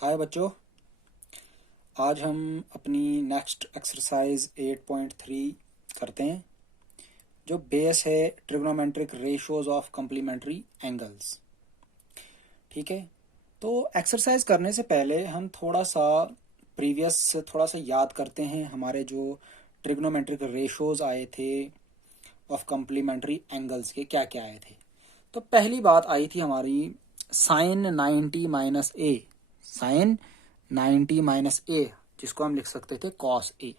हाय बच्चों। आज हम अपनी नेक्स्ट एक्सरसाइज 8.3 करते हैं जो बेस है trigonometric ratios of complementary angles. ठीक है, तो एक्सरसाइज करने से पहले हम थोड़ा सा प्रीवियस से थोड़ा सा याद करते हैं हमारे जो ट्रिग्नोमेट्रिक रेशियोज आए थे ऑफ कम्प्लीमेंट्री एंगल्स के क्या क्या आए थे। तो पहली बात आई थी हमारी साइन 90 माइनस ए, साइन 90 माइनस ए जिसको हम लिख सकते थे कॉस ए।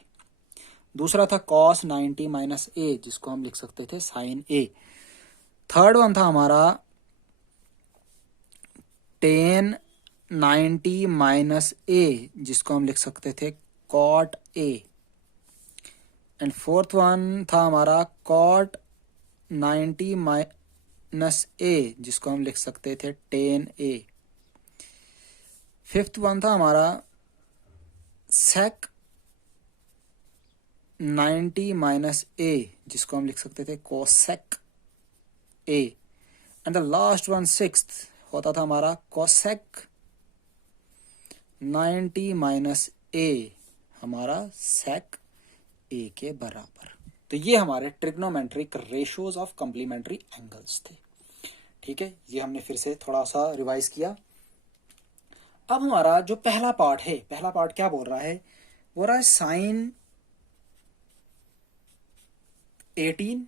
दूसरा था कॉस 90 माइनस ए जिसको हम लिख सकते थे साइन ए। थर्ड वन था हमारा टेन 90 माइनस ए जिसको हम लिख सकते थे cot A. And fourth one था हमारा कॉट 90 माइनस ए जिसको हम लिख सकते थे टेन ए। फिफ्थ वन था हमारा सेक 90 माइनस ए जिसको हम लिख सकते थे cosec A. And the last one sixth होता था हमारा कोसेक 90 माइनस ए, हमारा सेक ए के बराबर। तो ये हमारे trigonometric ratios of complementary angles थे। ठीक है, ये हमने फिर से थोड़ा सा रिवाइज किया। अब हमारा जो पहला पार्ट है, पहला पार्ट क्या बोल रहा है? बोल रहा है sine 18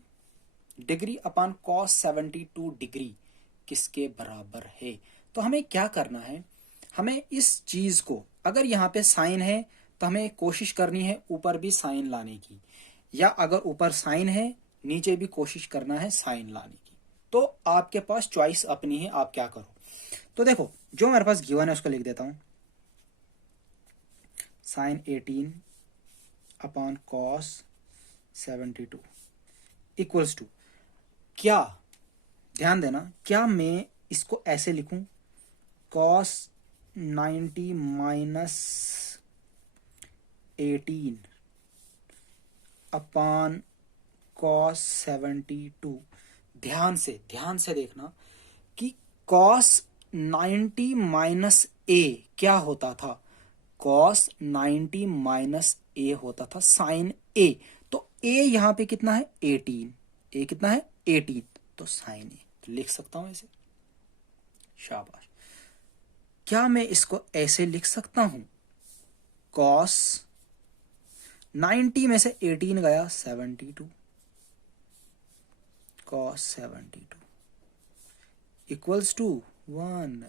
degree upon cos 72 degree किसके बराबर है। तो हमें क्या करना है, हमें इस चीज को, अगर यहाँ पे साइन है तो हमें कोशिश करनी है ऊपर भी साइन लाने की, या अगर ऊपर साइन है नीचे भी कोशिश करना है साइन लाने की। तो आपके पास चॉइस अपनी है, आप क्या करो। तो देखो, जो मेरे पास गिवन है उसको लिख देता हूं, sine 18 upon cos 72 equals to, क्या ध्यान देना, क्या मैं इसको ऐसे लिखूं कॉस 90 माइनस 18 अपॉन कॉस 72। ध्यान से देखना कि कॉस 90 माइनस ए क्या होता था, कॉस 90 माइनस ए होता था साइन ए। तो ए यहां पे कितना है 18, ए कितना है 18, तो साइन ए तो लिख सकता हूं ऐसे। शाबाश। क्या मैं इसको ऐसे लिख सकता हूं, कॉस 90 में से 18 गया 72, कॉस 72 इक्वल्स टू 1।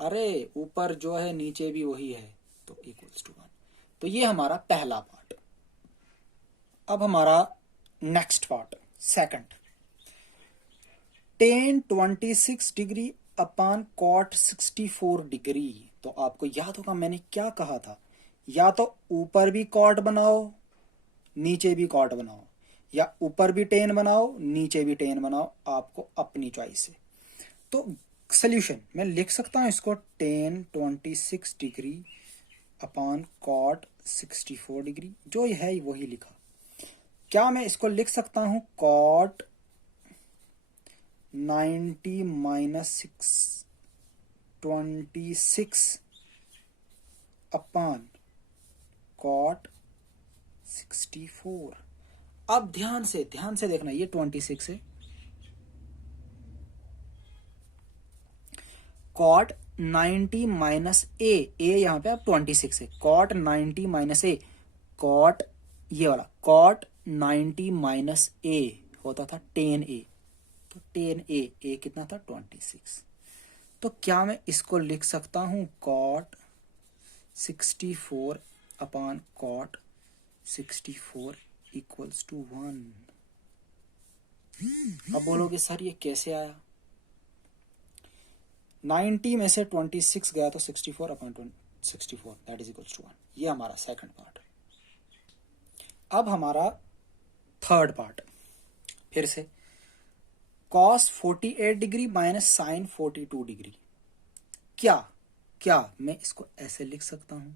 अरे ऊपर जो है नीचे भी वही है, तो इक्वल्स टू 1। तो ये हमारा पहला पार्ट। अब हमारा next part second, tan 26 degree upon cot 64 degree. तो आपको याद होगा मैंने क्या कहा था, या तो ऊपर भी कॉट बनाओ नीचे भी कॉट बनाओ, या ऊपर भी टेन बनाओ नीचे भी टेन बनाओ, आपको अपनी चॉइस है। तो सोल्यूशन मैं लिख सकता हूं इसको tan 26 degree upon cot 64 degree, जो है वही लिखा। क्या मैं इसको लिख सकता हूं कॉट 90 माइनस 26 अपॉन कॉट 64। अब ध्यान से देखना, ये 26 है, कॉट 90 माइनस ए, यहां पे अब 26 है, कॉट 90 माइनस ए, कॉट ये वाला कॉट 90 माइनस ए होता था टेन ए, तो टेन ए कितना था 26। तो क्या मैं इसको लिख सकता हूं cot 64 upon cot 64 equals to 1। अब बोलोगे सर ये कैसे आया, 90 में से 26 गया तो 64 upon 64 that is equals to 1। ये हमारा सेकंड पार्ट। अब हमारा थर्ड पार्ट, फिर से cos 48 degree minus sine 42 degree. क्या मैं इसको ऐसे लिख सकता हूं,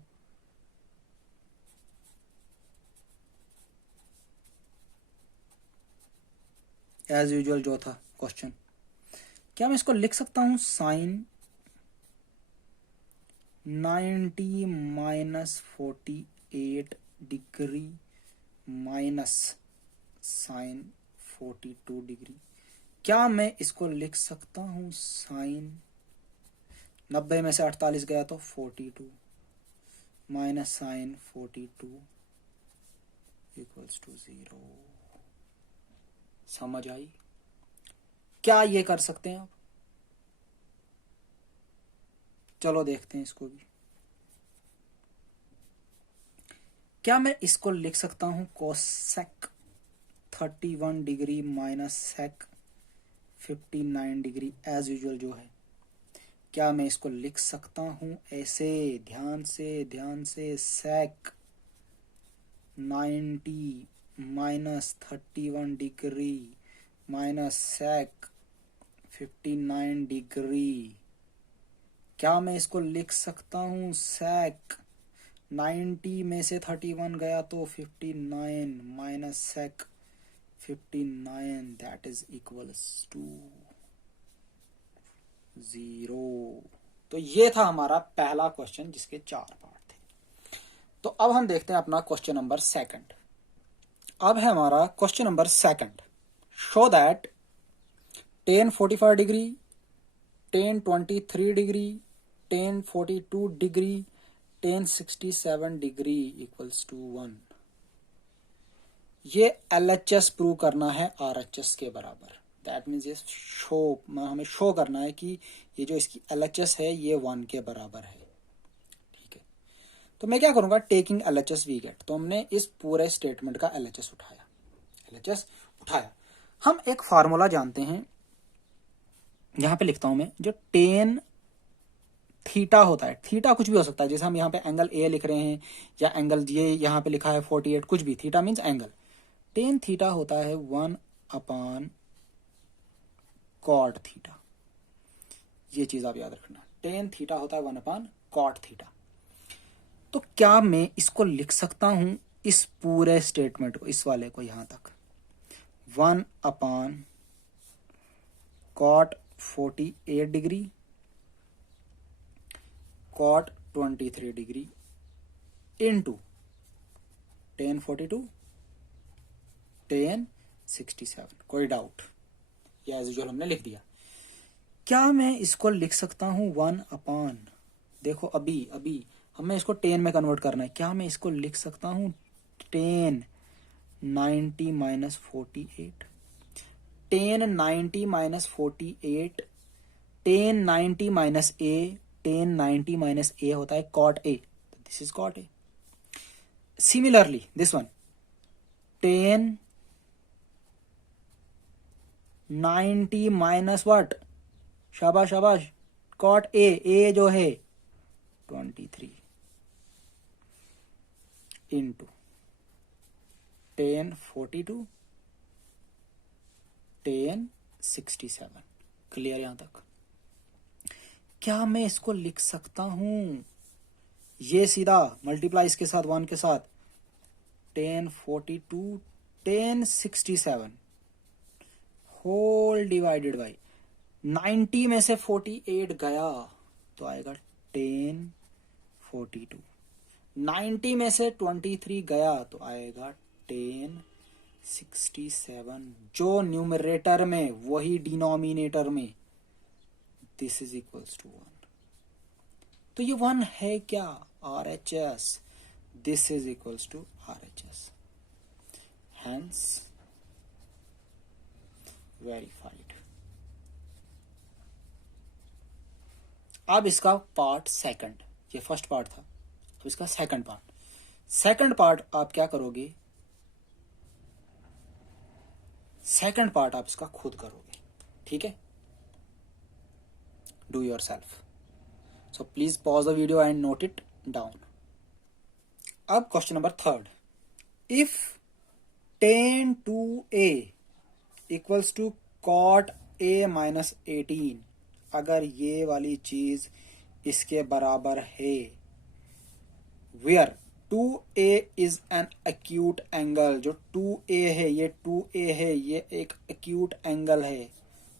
एज यूजुअल जो था क्वेश्चन, क्या मैं इसको लिख सकता हूं sine 90 minus 48 degree minus sine 42 degree. क्या मैं इसको लिख सकता हूँ साइन 90 में से 48 गया तो 42 माइनस साइन 42 इक्वल्स टू 0। समझ आई? क्या ये कर सकते हैं आप? चलो देखते हैं इसको भी। क्या मैं इसको लिख सकता हूं cosec 31 degree minus sec 59 degree as usual जो है, क्या मैं इसको लिख सकता हूं ऐसे? ध्यान से sec 90 minus 31 degree minus sec 59 degree. क्या मैं इसको लिख सकता हूँ सेक 90 में से 31 गया तो 59 minus sec 59 that is equals to 0। तो ये था हमारा पहला क्वेश्चन जिसके 4 पार्ट थे। तो अब हम देखते हैं अपना क्वेश्चन नंबर सेकंड। अब है हमारा question number second. Show that tan 45 degree, tan 23 degree, tan 42 degree, tan 67 degree equals to 1। ये LHS प्रूव करना है RHS के बराबर। दैट मीन्स ये हमें शो करना है कि ये जो इसकी LHS है ये 1 के बराबर है। ठीक है, तो मैं क्या करूंगा, टेकिंग LHS वी गेट। तो हमने इस पूरे स्टेटमेंट का LHS उठाया। हम एक फार्मूला जानते हैं, यहां पे लिखता हूं मैं, जो टेन थीटा होता है। थीटा कुछ भी हो सकता है, जैसे हम यहाँ पे एंगल ए लिख रहे हैं या एंगल ये यहाँ पे लिखा है 48, कुछ भी। Theta means angle. Tan theta होता है 1 अपान कॉट थीटा। ये चीज आप याद रखना, टेन थीटा होता है 1 अपान कॉट थीटा। तो क्या मैं इसको लिख सकता हूं, इस पूरे स्टेटमेंट को, इस वाले को यहां तक, 1 अपान cot 48 degree cot 23 degree into tan 42 tan 67। कोई डाउट? या एज यूजुअल हमने लिख दिया। क्या मैं इसको लिख सकता हूं 1 अपान, देखो अभी हमें इसको tan में कन्वर्ट करना है। क्या मैं इसको लिख सकता हूं tan 90 minus 48, tan 90 minus 48, tan 90 minus a, tan 90 minus a होता है cot a, this is cot a। Similarly this one, tan 90 minus what, शाबाश cot a जो है 23 इंटू tan 42 tan 67। क्लियर यहां तक? क्या मैं इसको लिख सकता हूं, ये सीधा मल्टीप्लाई इसके साथ 1 के साथ, tan 42 tan 67 whole divided by 90 में से 48 गया तो आएगा tan 42, 90 में से 23 गया तो आएगा tan 67। जो न्यूमरेटर में वही डिनोमिनेटर में, दिस इज इक्वल्स टू 1। तो ये 1 है क्या? RHS। This is equals to RHS, hence verified. अब इसका पार्ट सेकंड, ये फर्स्ट पार्ट था, अब इसका सेकंड पार्ट आप क्या करोगे, सेकंड पार्ट आप इसका खुद करोगे। ठीक है, do yourself. So please pause the video and note it down. अब question number third, if tan 2a equals to cot a minus 18, अगर ये वाली चीज इसके बराबर है, where 2a is an acute angle. जो 2a है, ये 2a है, ये एक एक्यूट एंगल है।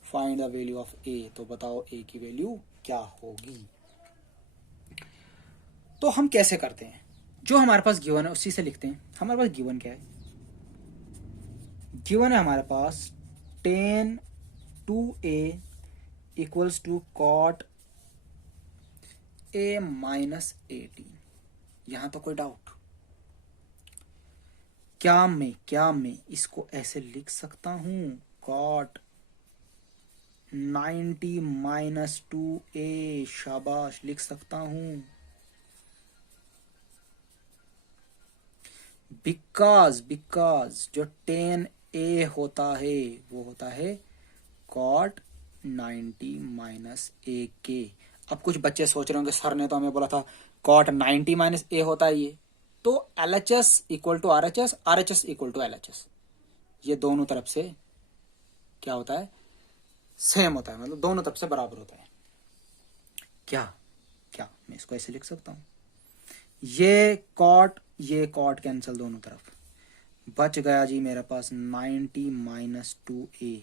Find the value of a। तो बताओ a की वैल्यू क्या होगी? तो हम कैसे करते हैं, जो हमारे पास गिवन है उसी से लिखते हैं। हमारे पास गिवन क्या है, गिवन है हमारे पास tan 2a equals to cot a minus 18। यहां तो कोई डाउट, क्या मैं इसको ऐसे लिख सकता हूं, cot 90 माइनस 2a, शाबाश, लिख सकता हूं। बिकॉज जो tan a होता है वो होता है cot 90 माइनस a के। अब कुछ बच्चे सोच रहे होंगे सर ने तो हमें बोला था cot 90 माइनस a होता है ये, तो LHS equal to RHS, RHS equal to LHS, ये दोनों तरफ से क्या होता है, सेम होता है, मतलब दोनों तरफ से बराबर होता है। क्या क्या मैं इसको ऐसे लिख सकता हूं, ये कॉट कैंसिल दोनों तरफ, बच गया जी मेरे पास 90 minus 2a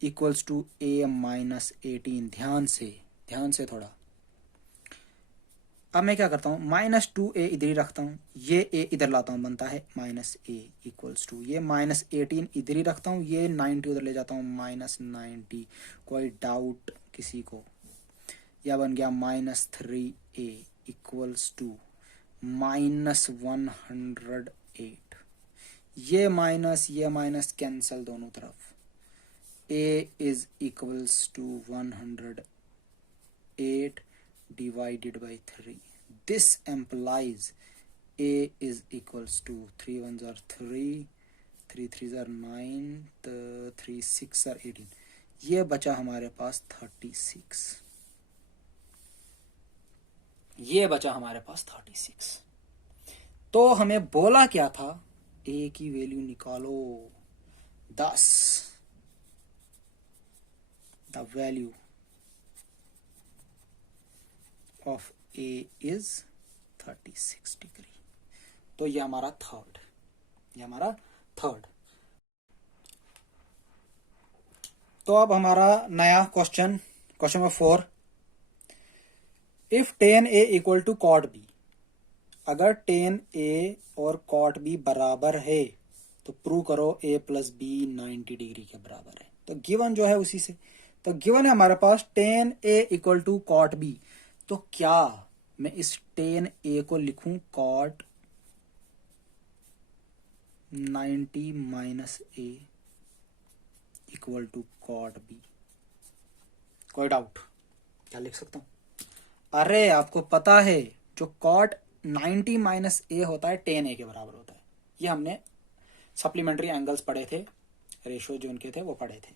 equals to a minus 18। ध्यान से थोड़ा। अब मैं क्या करता हूँ, -2a इधर ही रखता हूँ, ये a इधर लाता हूँ, बनता है -a इक्वल्स टू ये -18 इधर ही रखता हूँ, ये 90 उधर ले जाता हूँ, -90। कोई डाउट किसी को? यह बन गया -3a इक्वल्स टू -108। ये माइनस कैंसल दोनों तरफ, a is equals to 108 divided by 3. This implies a is equals to 3 ones are 3, 3 threes are 9, 3 6 are 18। ये बचा हमारे पास 36, ये बचा हमारे पास 36। तो हमें बोला क्या था, a की वैल्यू निकालो 10, the value of A is 36 degree. तो ये हमारा थर्ड। तो अब हमारा नया question number 4, if tan A equal to cot B, अगर tan A और cot B बराबर है तो प्रूव करो A प्लस B 90 डिग्री के बराबर है। तो गिवन जो है उसी से, तो गिवन है हमारे पास tan A equal to cot B, तो क्या मैं इस tan A को लिखूं cot 90 minus a equal to cot B? कोई डाउट? क्या लिख सकता हूं? अरे आपको पता है जो cot 90 माइनस a होता है tan a के बराबर होता है, ये हमने सप्लीमेंट्री एंगल्स पढ़े थे, रेशियो जो उनके थे वो पढ़े थे।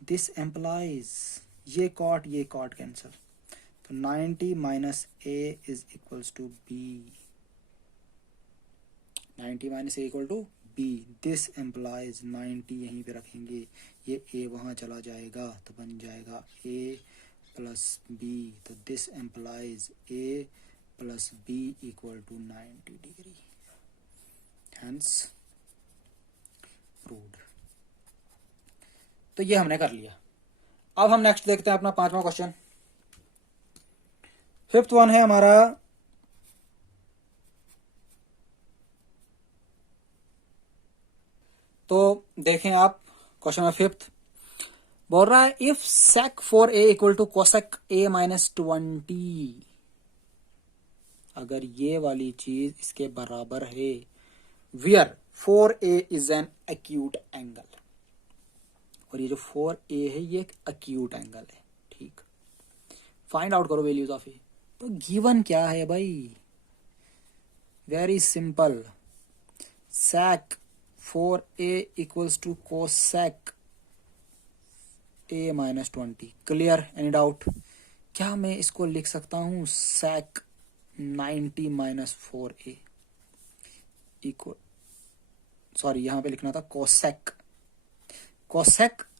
दिस एम्प्लाइज ये cot कैंसिल, तो 90 minus a is equals to b, 90 minus a equal to b। This implies 90 यहीं पे रखेंगे, ये a वहां चला जाएगा तो बन जाएगा a प्लस b, तो this implies a plus b equal to 90 degree, hence proved. तो ये हमने कर लिया। अब हम नेक्स्ट देखते हैं अपना 5वां क्वेश्चन। 5th वन है हमारा, तो देखें आप क्वेश्चन नंबर 5th बोल रहा है if sec 4a equal to cosec a minus 20, अगर ये वाली चीज इसके बराबर है, where 4a is an acute angle, और ये जो 4a है ये एक एक्यूट एंगल है, ठीक। फाइंड आउट करो वैल्यूज ऑफ ए। तो गिवन क्या है भाई, very simple, sec 4a equals to cosec a minus 20। Clear? Any doubt? क्या मैं इसको लिख सकता हूं sec 90 minus 4a equal, sorry यहां पे लिखना था cosec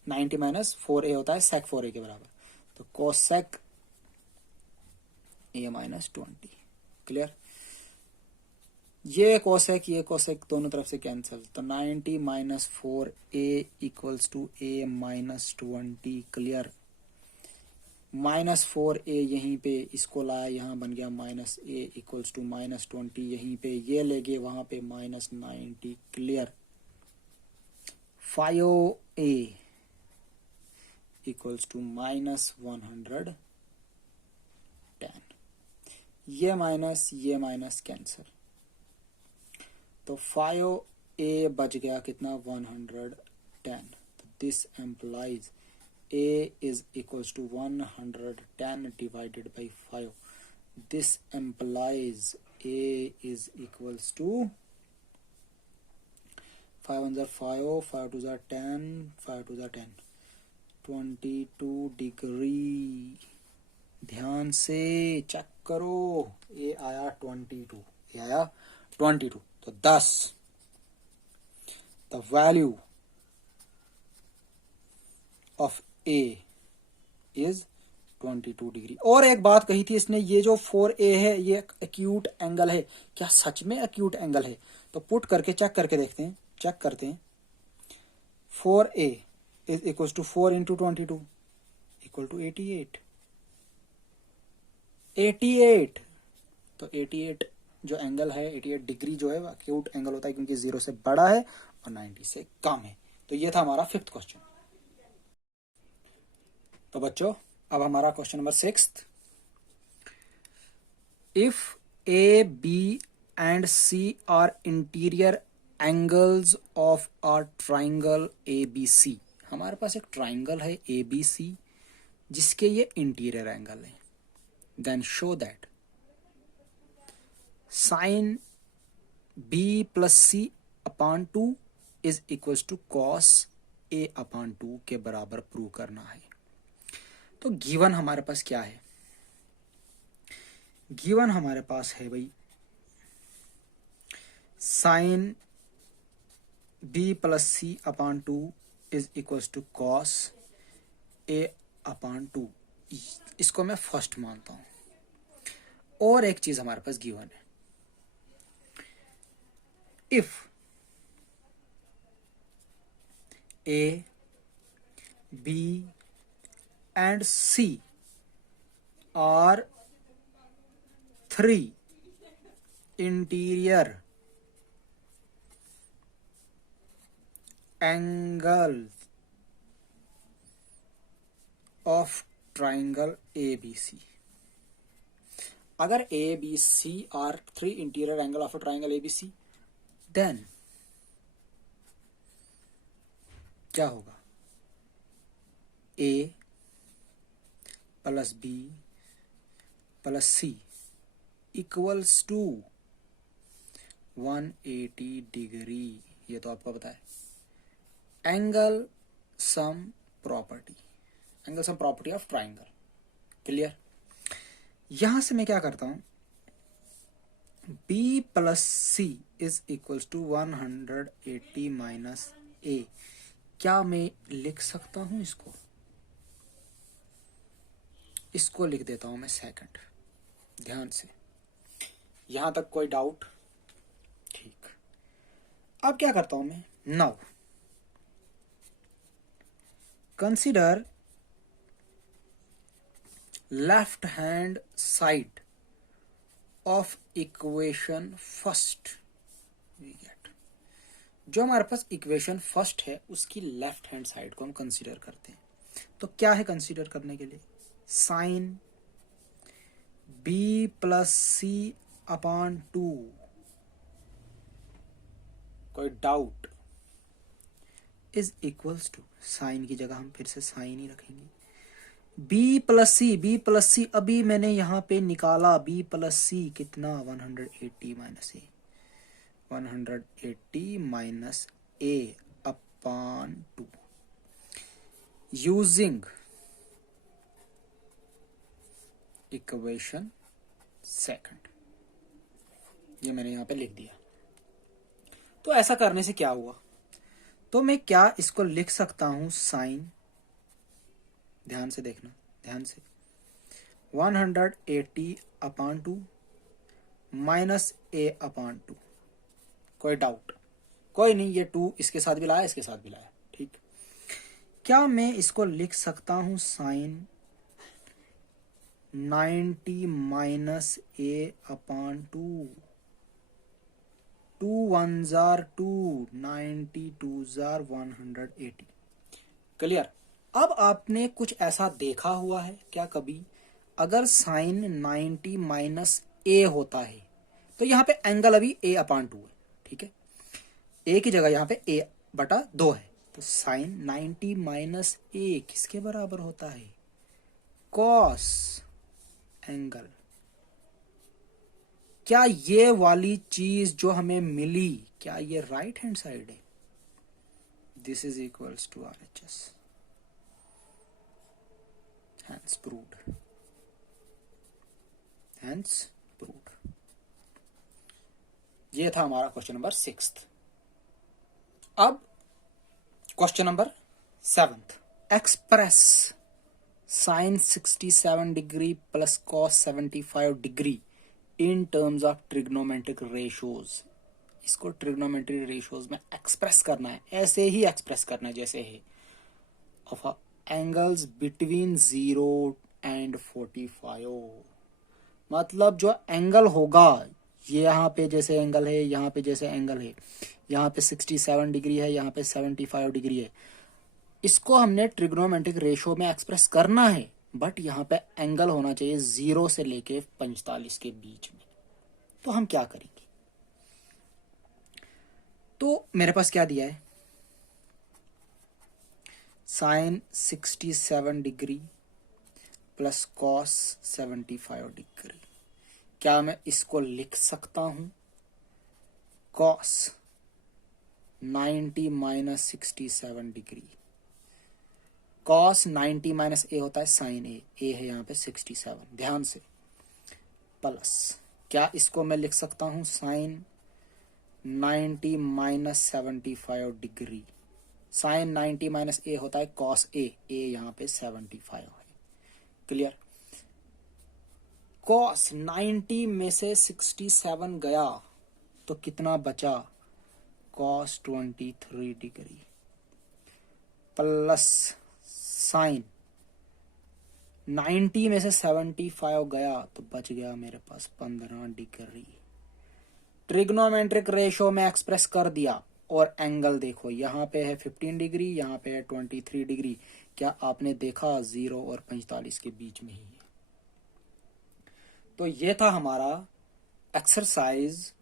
90 माइनस 4a होता है sec 4a के बराबर, तो cosec a माइनस 20। क्लियर? ये cosec दोनों तरफ से कैंसिल, तो 90 minus 4a equals to a minus 20। Clear? -4a यहीं पे इसको लाया, यहाँ बन गया -a इक्वल्स टू -20, यहीं पे ये ले गए, वहां पे -90, क्लियर। 5a इक्वल्स टू -110, ये माइनस कैंसिल, तो 5a बच गया कितना, 110। This implies a is equals to 110 divided by 5. This implies a is equals to 5 1s are 5, 5 2s are 10, 5 2s are 10, 22 degree. ध्यान से चेक करो, ये आया 22, ये आया 22, तो 10 the value of A is 22 degree. और एक बात कही थी इसने, ये जो 4A है ये एक्यूट एंगल है, क्या सच में एक्यूट एंगल है? तो पुट करके चेक करके देखते हैं, चेक करते हैं। 4A is equal to 4 into 22 equal to 88, 88। तो 88 जो एंगल है, 88 डिग्री जो है वो एक्यूट एंगल होता है, क्योंकि 0 से बड़ा है और 90 से कम है। तो ये था हमारा 5th क्वेश्चन। तो बच्चों अब हमारा question number 6th। If A B and C are interior angles of a triangle A B C, हमारे पास एक ट्राइंगल है ए बी सी जिसके ये इंटीरियर एंगल है, then show that sine B plus C upon 2 is equals to cos A upon 2 के बराबर prove करना है। तो गिवन हमारे पास क्या है? गिवन हमारे पास है भाई sine B plus C upon 2 is equals to cos A upon 2, इसको मैं फर्स्ट मानता हूं। और एक चीज हमारे पास गिवन है, if A B and C are 3 interior angles of triangle ABC। अगर ABC are 3 interior angle of a triangle ABC, then क्या होगा? A plus B plus C equals to 180 degree. ये तो आपको पता है। Angle sum property, angle sum property of triangle, clear. यहां से मैं क्या करता हूं, B plus C is equals to 180 minus A. क्या मैं लिख सकता हूं इसको? इसको लिख देता हूं मैं सेकंड। ध्यान से, यहां तक कोई डाउट? ठीक। अब क्या करता हूं मैं, now consider left hand side of equation first. We get, जो हमारे पास इक्वेशन फर्स्ट है उसकी लेफ्ट हैंड साइड को हम कंसीडर करते हैं। तो क्या है कंसीडर करने के लिए? Sine B plus C upon 2। कोई doubt? Is equals to, sine की जगह हम फिर से साइन ही रखेंगे, B plus C. B plus C अभी मैंने यहां पे निकाला, बी प्लस सी कितना, 180 minus A, 180 minus A upon 2 using equation second. ये मैंने यहां पे लिख दिया। तो ऐसा करने से क्या हुआ, तो मैं क्या इसको लिख सकता हूं, साइन, ध्यान से देखना, ध्यान से, 180 अपॉन 2 माइनस ए अपॉन 2। कोई डाउट? कोई नहीं, ये 2 इसके साथ भी लाया, इसके साथ भी लाया, ठीक। क्या मैं इसको लिख सकता हूं sine 90 minus A upon 2, 2 1s are 2, 90 2s are 180। Clear. अब आपने कुछ ऐसा देखा हुआ है क्या कभी, अगर साइन 90 माइनस ए होता है तो यहाँ पे एंगल अभी ए अपॉन 2 है, ठीक है, ए की जगह यहाँ पे ए बटा 2 है, तो साइन 90 माइनस ए किसके बराबर होता है, कॉस एंगल। क्या ये वाली चीज जो हमें मिली, क्या ये राइट हैंड साइड है, this is equals to RHS, hence proved, hence proved. ये था हमारा क्वेश्चन नंबर 6। अब question number 7, express sine 67 degree plus cos 75 degree in terms of trigonometric ratios. इसको ट्रिग्नोमेट्रिक रेशियोज में एक्सप्रेस करना है, ऐसे ही एक्सप्रेस करना है जैसे है ऑफ एंगल्स बिटवीन 0 एंड 45। मतलब जो एंगल होगा, ये यहाँ पे जैसे एंगल है, यहाँ पे जैसे एंगल है, यहाँ पे 67 डिग्री है, यहाँ पे 75 डिग्री है, इसको हमने ट्रिग्नोमेट्रिक रेशियो में एक्सप्रेस करना है, बट यहाँ पे एंगल होना चाहिए 0 से लेके 45 के बीच में। तो हम क्या करेंगे, तो मेरे पास क्या दिया है, sine 67 degree plus cos 75 degree. क्या मैं इसको लिख सकता हूं, cos 90 minus 67 degree, cos 90 minus A होता है साइन ए है यहाँ पे 67, ध्यान से, प्लस क्या इसको मैं लिख सकता हूं sine 90 minus 75 degree, sine 90 minus A होता है कॉस ए यहाँ पे 75 है। क्लियर। कॉस 90 में से 67 गया तो कितना बचा, कॉस 23 डिग्री, प्लस साइन 90 में से 75 गया तो बच गया मेरे पास 15 डिग्री। ट्रिग्नोमेट्रिक रेशियो में एक्सप्रेस कर दिया, और एंगल देखो यहाँ पे है 15 डिग्री, यहाँ पे है 23 डिग्री। क्या आपने देखा 0 और 45 के बीच में ही है। तो ये था हमारा एक्सरसाइज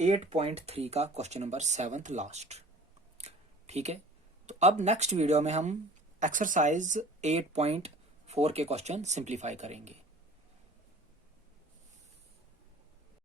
8.3 का क्वेश्चन नंबर 7 लास्ट। ठीक है, तो अब नेक्स्ट वीडियो में हम एक्सरसाइज 8.4 के क्वेश्चन सिंप्लीफाई करेंगे।